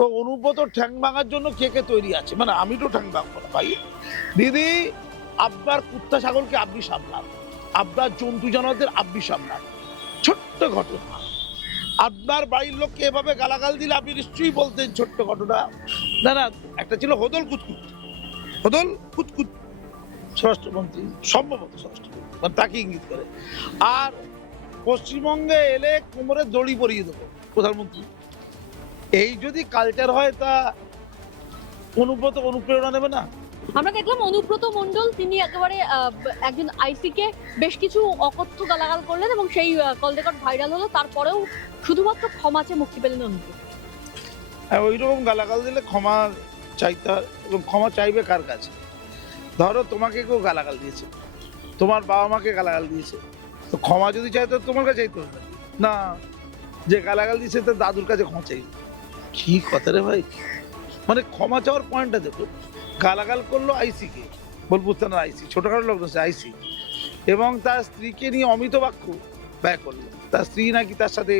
তো অনুব্রত ঠ্যাং ভাঙার জন্য কে কে তৈরি আছে? মানে আমি তো ঠ্যাং ভাঙবো না, ভাই। দিদি, আব্বার কুত্তা ছাগলকে আপনি সামলান। আব্বার জন্তু জানোয়ারদের আপনি সামলান। ছোট্ট ঘটনা। আপনার বাড়ির লোককে এভাবে গালাগাল দিলে আপনি নিশ্চয়ই বলতেন ছোট্ট ঘটনা। না না, একটা ছিল হদল কুতকুত। হদল কুতকুত। স্বরাষ্ট্রমন্ত্রী, সম্ভবত স্বরাষ্ট্রমন্ত্রী মানে তাকে ইঙ্গিত করে। আর পশ্চিমবঙ্গে এলে কোমরে দড়ি পরিয়ে দেবো, প্রধানমন্ত্রী। এই যদি কালচার হয় তা অনুব্রত অনুপ্রেরণা নেবে না? আমরা দেখলাম অনুব্রত মণ্ডল তিনি একেবারে একজন আইসি কে বেশ কিছু অকথ্য গালাগাল করলেন এবং সেই কল রেকর্ড ভাইরাল হলো। তারপরেও শুধুমাত্র ক্ষমা চেয়ে মুক্তি পেলেন অনুব্রত। হ্যাঁ ওই রকম গালাগাল দিলে ক্ষমা চাইতে এবং ক্ষমা চাইবে কার কাছে? ধরো তোমাকে কেউ গালাগাল দিয়েছে তোমার বাবা মাকে গালাগাল দিয়েছে তো ক্ষমা যদি চাইতো তোমার কাছে চাইতো না যে গালাগাল দিয়েছে তার দাদুর কাছে ক্ষমা চাইবে। কি কথা রে ভাই? মানে ক্ষমা চাওয়ার পয়েন্টটা দেখো গালাগাল করল আইসিকে বোলপুর থানার আইসি ছোটখাটো লোক নয় আইসি এবং তার স্ত্রীকে নিয়ে অমিত বাক্য ব্যয় করল। তার স্ত্রী নাকি তার সাথে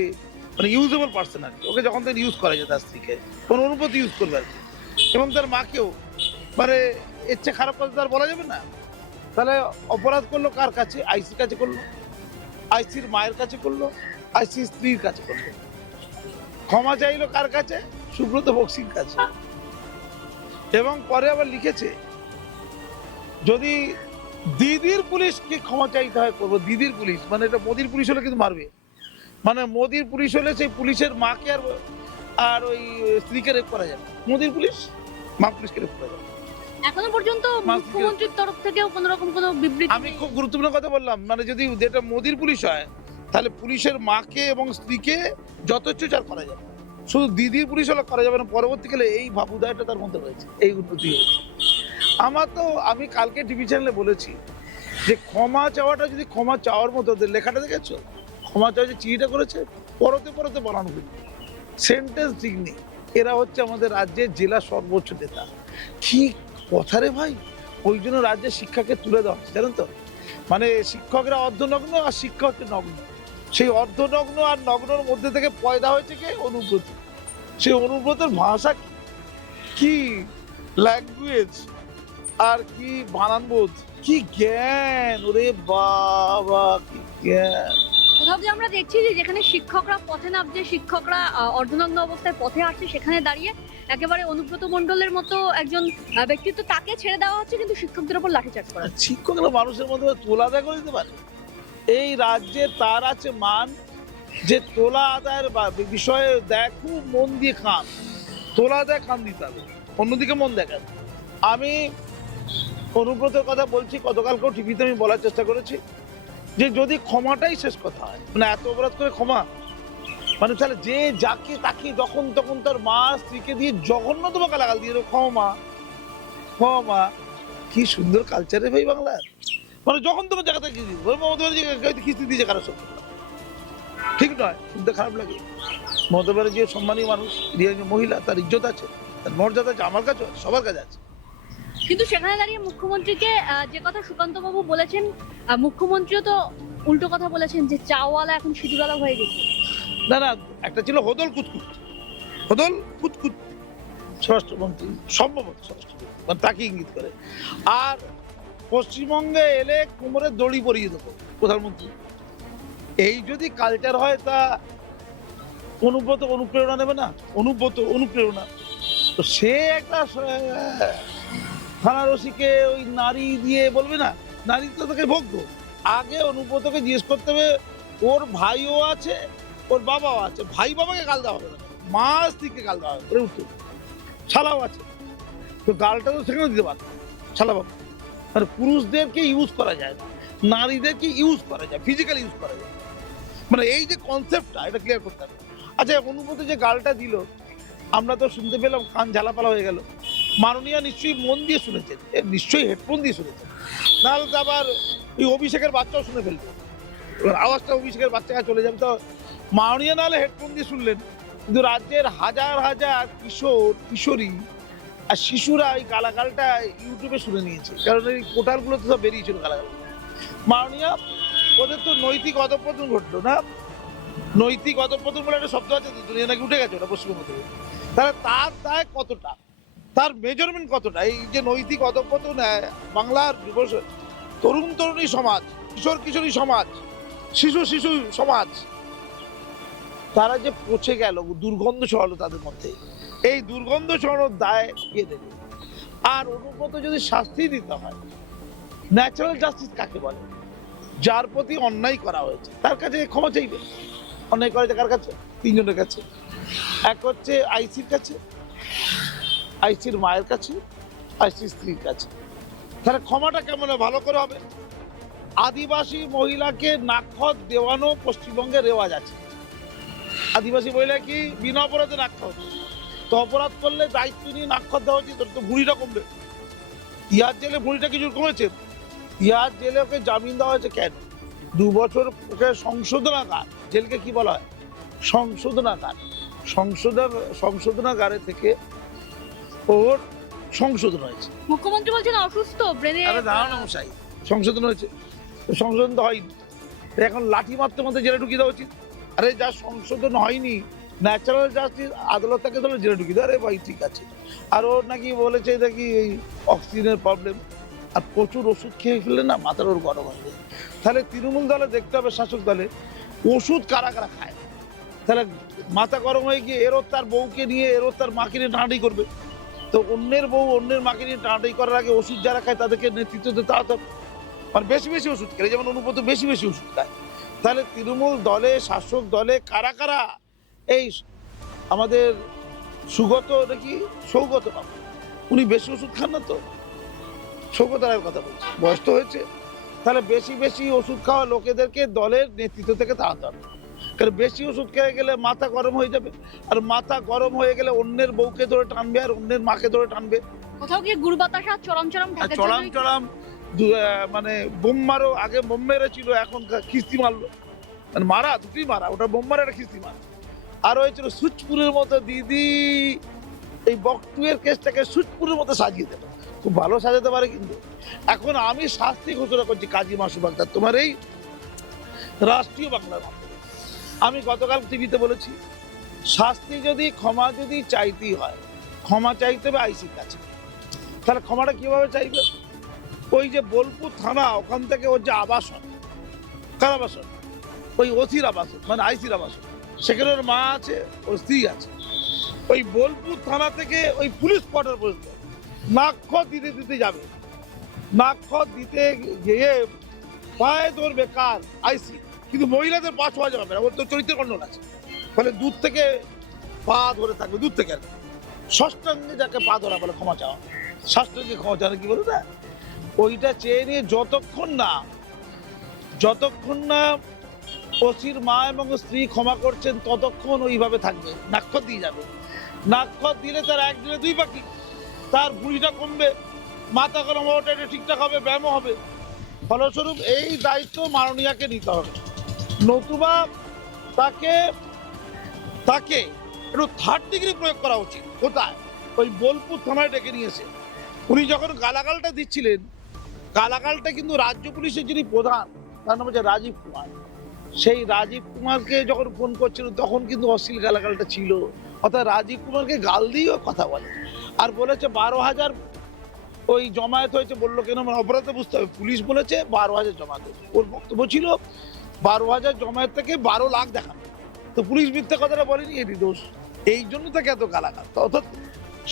মানে ইউজেবল পার্সন আর কি ওকে যখন তখন ইউজ করা যায় তার স্ত্রীকে কোনো অনুভূতি ইউজ করবে আর কি। এবং তার মাকেও মানে এর চেয়ে খারাপ কথা তার বলা যাবে না। তাহলে অপরাধ করল কার কাছে? আইসির কাছে করল। আইসির মায়ের কাছে করল। আইসির স্ত্রীর কাছে করল। ক্ষমা চাইলো কার কাছে? সুব্রত বক্সির কাছে। এবং পরে আবার লিখেছে যদি দিদির পুলিশকে ক্ষমা চাইতে হয় করব দিদির পুলিশ মানে এটা মোদির পুলিশ হলে কিন্তু মারবে। মানে মোদির পুলিশ হলে সেই পুলিশের মাকে আর আর ওই স্ত্রীকে রেপ করা যাবে মোদির পুলিশ মা পুলিশকে রেপ করা যাবে এখনও পর্যন্ত মুখ্যমন্ত্রীর তরফ থেকেও কোনো রকম কোনো বিবৃতি আমি খুব গুরুত্বপূর্ণ কথা বললাম মানে যদি এটা মোদির পুলিশ হয় তাহলে পুলিশের মাকে এবং স্ত্রীকে যথেচ্ছাচার করা যাবে শুধু দিদি পুলিশ হলে করা যাবে না, পরবর্তীকালে এই ভাবুদায়টা তার মধ্যে রয়েছে, এই উন্নতি হয়েছে। আমার তো, আমি কালকে টিভি চ্যানেলে বলেছি যে ক্ষমা চাওয়াটা যদি ক্ষমা চাওয়ার মতো লেখাটা দেখেছ? ক্ষমা চাওয়া যে চিঠিটা করেছে, পরতে পরতে বানানো হয়েছে সেন্টেন্স ঠিক নেই। এরা হচ্ছে আমাদের রাজ্যের জেলা সর্বোচ্চ নেতা। কি কথা রে ভাই? ওই জন্য রাজ্যের শিক্ষাকে তুলে দেওয়া হচ্ছে, জানেন তো? মানে শিক্ষকরা অর্ধনগ্ন আর শিক্ষা হচ্ছে নগ্ন। সেই অর্ধনগ্ন আর নগ্নর মধ্যে থেকে পয়দা হয়েছে কে? অনুব্রত। সেই অনুব্রতের ভাষা কি? ল্যাঙ্গুয়েজ আর কি বানানবোধ কি জ্ঞান? ওরে বাবা কি জ্ঞান। কোথাও যে আমরা দেখছি যে যেখানে শিক্ষকরা পথে নামছে শিক্ষকরা অর্ধনগ্ন অবস্থায় পথে আসছে সেখানে দাঁড়িয়ে একেবারে অনুব্রত মণ্ডলের মতো একজন ব্যক্তিত্ব তাকে ছেড়ে দেওয়া হচ্ছে কিন্তু শিক্ষকদের উপর লাঠিচার্জ করা শিক্ষকরা মানুষের মধ্যে তোলা করে দিতে পারে। এই রাজ্যে তার আছে মান যে তোলা আদায়ের বিষয়ে দেখ খুব মন দিয়ে খান। তোলা আদায় খান দিতে হবে। অন্যদিকে মন দেখান। আমি অনুব্রতের কথা বলছি গতকালকেও টিভিতে আমি বলার চেষ্টা করেছি যে যদি ক্ষমাটাই শেষ কথা হয় মানে এত অপরাধ করে ক্ষমা মানে তাহলে যে যাকে তাকে যখন তখন তার মা স্ত্রীকে দিয়ে জঘন্যতম গালাগাল দিয়ে দেবে, ক্ষমা ক্ষমা কি সুন্দর কালচারে ভাই বাংলার। মানে যখন তোমার জায়গাতে কি দিই মমতা কিস্তি দিয়েছে কারও সঙ্গে? ঠিক নয় শুনতে খারাপ লাগে। মমতা ব্যানার্জি সম্মানীয় মানুষ তিনি একজন মহিলা তার ইজ্জত আছে তার মর্যাদা আছে আমার কাছে সবার কাছে আছে। কিন্তু সেখানে দাঁড়িয়ে মুখ্যমন্ত্রীকে যে কথা সুকান্ত বাবু বলেছেন মুখ্যমন্ত্রীও তো উল্টো কথা বলেছেন যে চাওয়ালা এখন সিঁদুরালা হয়ে গেছে। না না একটা ছিল হদল কুতকুত। হদল কুতকুত। স্বরাষ্ট্রমন্ত্রী সম্ভবত স্বরাষ্ট্রমন্ত্রী মানে তাকে ইঙ্গিত করে। আর পশ্চিমবঙ্গে এলে কোমরে দড়ি পরিয়ে দেবো প্রধানমন্ত্রী। এই যদি কালচার হয়, তা অনুব্রত অনুপ্রেরণা নেবে না? অনুব্রত অনুপ্রেরণা। তো সে একটা স- থানার ওসিকে ওই নারী দিয়ে বলবে না? নারী তো তাকে ভোগ্য। আগে অনুব্রতকে জিজ্ঞেস করতে হবে, ওর ভাইও আছে, ওর বাবাও আছে। ভাই বাবাকে গাল দেওয়া হবে না। মা স্ত্রীকে গাল দেওয়া হবে উঠতে শালাও আছে। তো গালটা তো সেখানে দিতে পারত শালা বাবা। মানে পুরুষদেরকে ইউজ করা যায় না। নারীদেরকে ইউজ করা যায় ফিজিক্যালি ইউজ করা যায়। মানে এই যে কনসেপ্টটা এটা ক্লিয়ার করতে হবে। আচ্ছা অনুভূতি যে গালটা দিল, আমরা তো শুনতে পেলাম কান ঝালাপালা হয়ে গেল। মাননীয় নিশ্চয়ই মন দিয়ে শুনেছেন নিশ্চয়ই হেডফোন দিয়ে শুনেছেন। নাহলে তো আবার ওই অভিষেকের বাচ্চাও শুনে ফেলবে। এবার আওয়াজটা অভিষেকের বাচ্চাকে চলে যাবে। তো মাননীয় নাহলে হেডফোন দিয়ে শুনলেন, কিন্তু রাজ্যের হাজার হাজার কিশোর, কিশোরী আর শিশুরা এই গালাগালটা ইউটিউবে শুনে নিয়েছে। কারণ এই পোর্টালগুলো তো সব বেরিয়েছিল গালাগাল। মাননীয় ওদের তো নৈতিক অধপতন ঘটলো না? নৈতিক অধপতন বলে একটা শব্দ আছে, দুনিয়া নাকি উঠে গেছে, ওটা পশ্চিমবঙ্গ থেকে। তাহলে তার দায় কতটা? তার মেজারমেন্ট কতটা? এই যে নৈতিক অধপতন বাংলার তরুণ তরুণী সমাজ, কিশোর কিশোরী সমাজ, শিশু শিশু সমাজ, তারা যে পচে গেল, দুর্গন্ধ ছড়ালো তাদের মধ্যে। এই দুর্গন্ধ ছড়ানোর দায় কে দেবে? আর অনুব্রত যদি শাস্তি দিতে হয় ন্যাচারাল জাস্টিস কাকে বলে? যার প্রতি অন্যায় করা হয়েছে, তার কাছে ক্ষমা চাইবে। অন্যায় করা কার কাছে? তিনজনের কাছে। এক হচ্ছে আইসির কাছে, আইসির মায়ের কাছে, আইসির স্ত্রীর কাছে। তাহলে ক্ষমাটা কেমন? ভালো করে হবে। আদিবাসী মহিলাকে নাক্ষত দেওয়ানো পশ্চিমবঙ্গের রেওয়াজ আছে। আদিবাসী মহিলা কি বিনা অপরাধে নাক্ষত? তো অপরাধ করলে দায়িত্ব নিয়ে নাক্ষত দেওয়া উচিত তো ভুঁড়িটা কমবে। ইয়ার জেলে ভুঁড়িটা কিছু কমেছে? ইয়ার জেলে ওকে জামিন দেওয়া হয়েছে কেন? দু বছর ওকে সংশোধনাগার জেলকে কি বলা হয়? সংশোধনাগার। সংশোধন সংশোধনাগারে থেকে ওর সংশোধন হয়েছে। মুখ্যমন্ত্রী বলছেন অসুস্থ ব্রেনে আরে দাঁড়ানো মশাই সংশোধন হয়েছে। সংশোধন তো হয়নি। এখন লাঠি মারতে মধ্যে জেলে ঢুকিয়ে দেওয়া উচিত। আরে যা সংশোধন হয়নি ন্যাচারাল জাস্টিস আদালত থেকে ধরে জেলে ঢুকিয়ে দেয়। আরে ভাই ঠিক আছে। আর ওর নাকি বলেছে নাকি এই অক্সিজেনের প্রবলেম আর প্রচুর ওষুধ খেয়ে ফেললে না মাথার ওর গরম হয়ে যায়। তাহলে তৃণমূল দলে দেখতে হবে শাসক দলে, ওষুধ কারা কারা খায়? তাহলে মাথা গরম হয়ে গিয়ে এরও তার বউকে নিয়ে এরও তার মাকে নিয়ে টানাটাই করবে। তো অন্যের বউ অন্যের মাকে নিয়ে টানাটাই করার আগে ওষুধ যারা খায় তাদেরকে নেতৃত্ব দিতে হতো মানে বেশি বেশি ওষুধ খেলে, যেমন অনুব্রত বেশি বেশি ওষুধ খায়। তাহলে তৃণমূল দলে, শাসক দলে কারা কারা? এই আমাদের সুগত নাকি সৌগত বাবু? উনি বেশি ওষুধ খান না তো? সৌগত রায়ের কথা বলছি। বয়স তো হয়েছে। তাহলে বেশি বেশি ওষুধ খাওয়া লোকেদেরকে দলের নেতৃত্ব থেকে তাড়াতে হবে। কারণ বেশি ওষুধ খেয়ে গেলে মাথা গরম হয়ে যাবে। আর মাথা গরম হয়ে গেলে অন্যের বউকে ধরে টানবে আর অন্যের মাকে ধরে টানবে। কোথাও গিয়ে গুরু বাতাসা চরম চরম চড়াম আহ, মানে বোম মারো আগে বোম মেরেছিল এখন কিস্তি মারলো। মানে মারা দুটি মারা ওটা বোম মারা একটা কিস্তি মারা। আর হয়েছিল সুচপুরের মতো দিদি এই বকটুয়ের কেসটাকে সুচপুরের মতো সাজিয়ে দেবে। খুব ভালো সাজাতে পারে কিন্তু এখন আমি শাস্তি ঘোষণা করছি কাজী মাসু বাগদার তোমার এই রাষ্ট্রীয় বাংলার আমি গতকাল টিভিতে বলেছি, শাস্তি যদি, ক্ষমা যদি চাইতেই হয়, ক্ষমা চাইতে হবে আইসির কাছে। তাহলে ক্ষমাটা কীভাবে চাইবে? ওই যে বোলপুর থানা, ওখান থেকে ওর যে আবাসন, কার আবাসন? ওই ওসির আবাসন মানে আইসির আবাসন। সেখানে ওর মা আছে, ওর স্ত্রী আছে। ওই বোলপুর থানা থেকে ওই পুলিশ কোয়ার্টার পর্যন্ত নাক্ষর দিতে দিতে যাবে। নাক্ষর দিতে গিয়ে পায়ে ধরবে কার আইসি। কিন্তু মহিলাদের পা ছোঁয়া যাবে না, ওর তো চরিত্র কন্ট্রোল আছে। ফলে দূর থেকে পা ধরে থাকবে দূর থেকে আর ষষ্ঠাঙ্গে যাকে পা ধরা বলে ক্ষমা চাওয়া। ষষ্ঠাঙ্গে ক্ষমা চাওয়া কি বলে না ওইটা চেয়ে নিয়ে যতক্ষণ না যতক্ষণ না ওসির মা এবং স্ত্রী ক্ষমা করছেন, ততক্ষণ ওইভাবে থাকবে। নাক্ষর দিয়ে যাবে। নাক্ষর দিলে তার একদিনে দুই পাখি তার ভুঁড়িটা কমবে, মাথা গরম হওয়াটা এটা ঠিকঠাক হবে, ব্যায়ামও হবে। ফলস্বরূপ এই দায়িত্ব মাননীয়াকে নিতে হবে। নতুবা তাকে তাকে একটু থার্ড ডিগ্রি প্রয়োগ করা উচিত। কোথায়? ওই বোলপুর থানায় ডেকে নিয়েছে। উনি যখন গালাগালটা দিচ্ছিলেন, গালাগালটা কিন্তু রাজ্য পুলিশের যিনি প্রধান, তার নাম হচ্ছে রাজীব কুমার। সেই রাজীব কুমারকে যখন ফোন করছিল, তখন কিন্তু অশ্লীল গালাগালটা ছিল। অর্থাৎ রাজীব কুমারকে গাল দিয়েও কথা বলে। আর বলেছে বারো হাজার ওই জমায়েত হয়েছে, বলল কেন? মানে অপরাধে বুঝতে হবে। পুলিশ বলেছে বারো হাজার জমায়েত হয়েছে। ওর বক্তব্য ছিল, বারো হাজার জমায়েত থেকে বারো লাখ দেখানো। তো পুলিশ মিথ্যে কথাটা বলেনি, এটি দোষ। এই জন্য তাকে এত গালাগাল। অর্থাৎ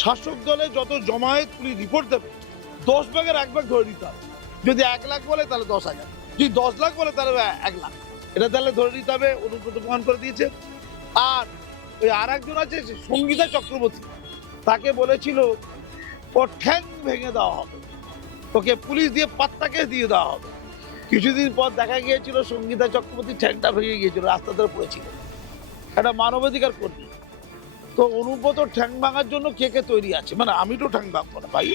শাসক দলে যত জমায়েত পুলিশ রিপোর্ট দেবে, দশ ভাগের এক ভাগ ধরে নিতে হবে। যদি এক লাখ বলে, তাহলে দশ হাজার। যদি দশ লাখ বলে, তাহলে এক লাখ। এটা তাহলে ধরে নিতে হবে, অনুব্রত প্রমাণ করে দিয়েছে। আর ওই আর একজন আছে সঙ্গীতা চক্রবর্তী। তাকে বলেছিল ওর ঠ্যাং ভেঙে দেওয়া হবে। ওকে পুলিশ দিয়ে পাত্তাকে দিয়ে দেওয়া হবে। কিছুদিন পর দেখা গিয়েছিল, সঙ্গীতা চক্রবর্তী ঠ্যাংটা ভেঙে গিয়েছিল, রাস্তা ধরে পড়েছিল। একটা মানবাধিকার কর্মী। তো অনুব্রত ঠ্যাং ভাঙার জন্য কে কে তৈরি আছে? মানে আমি তো ঠ্যাং ভাঙবো না, ভাই।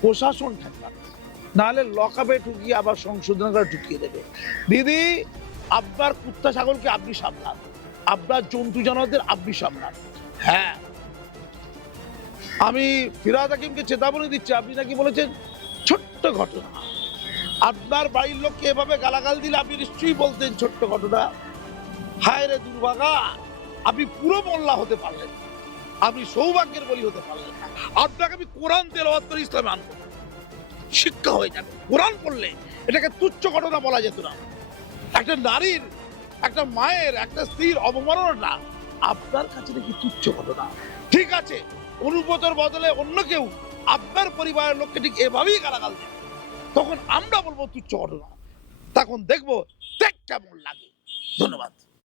প্রশাসন ঠ্যাং ভাঙবে। নাহলে লকআপে ঢুকিয়ে আবার সংশোধনাগারে ঢুকিয়ে দেবে। দিদি, আব্বার কুত্তা ছাগলকে আপনি সামলান। আপনার জন্তু জানোয়ারদের আপনি সামলান। হ্যাঁ। আমি ফিরাজ হাকিমকে চেতাবনী দিচ্ছি। আপনি নাকি বলেছেন, ছোট্ট ঘটনা। আপনার বাড়ির লোককে এভাবে গালাগাল দিলে আপনি নিশ্চয়ই বলতেন ছোট্ট ঘটনা। হায় রে দুর্ভাগা, আপনি পুরো মোল্লা হতে পারলেন আপনি সৌভাগ্যের বলি হতে পারলেন আপনাকে আমি কোরআন তেলাওয়াত করে ইসলামে আনব। শিক্ষা হয়ে যাবে। কোরআন পড়লে এটাকে তুচ্ছ ঘটনা বলা যেত না। একটা নারীর, একটা মায়ের, একটা স্ত্রীর অবমাননা আপনার কাছে নাকি তুচ্ছ ঘটনা। ঠিক আছে অনুব্রতর বদলে অন্য কেউ আব্বার পরিবারের লোককে ঠিক এভাবেই গালাগাল দেয়। তখন আমরা বলব তুচ্ছ ঘটনা তখন দেখব দেখ কেমন লাগে। ধন্যবাদ।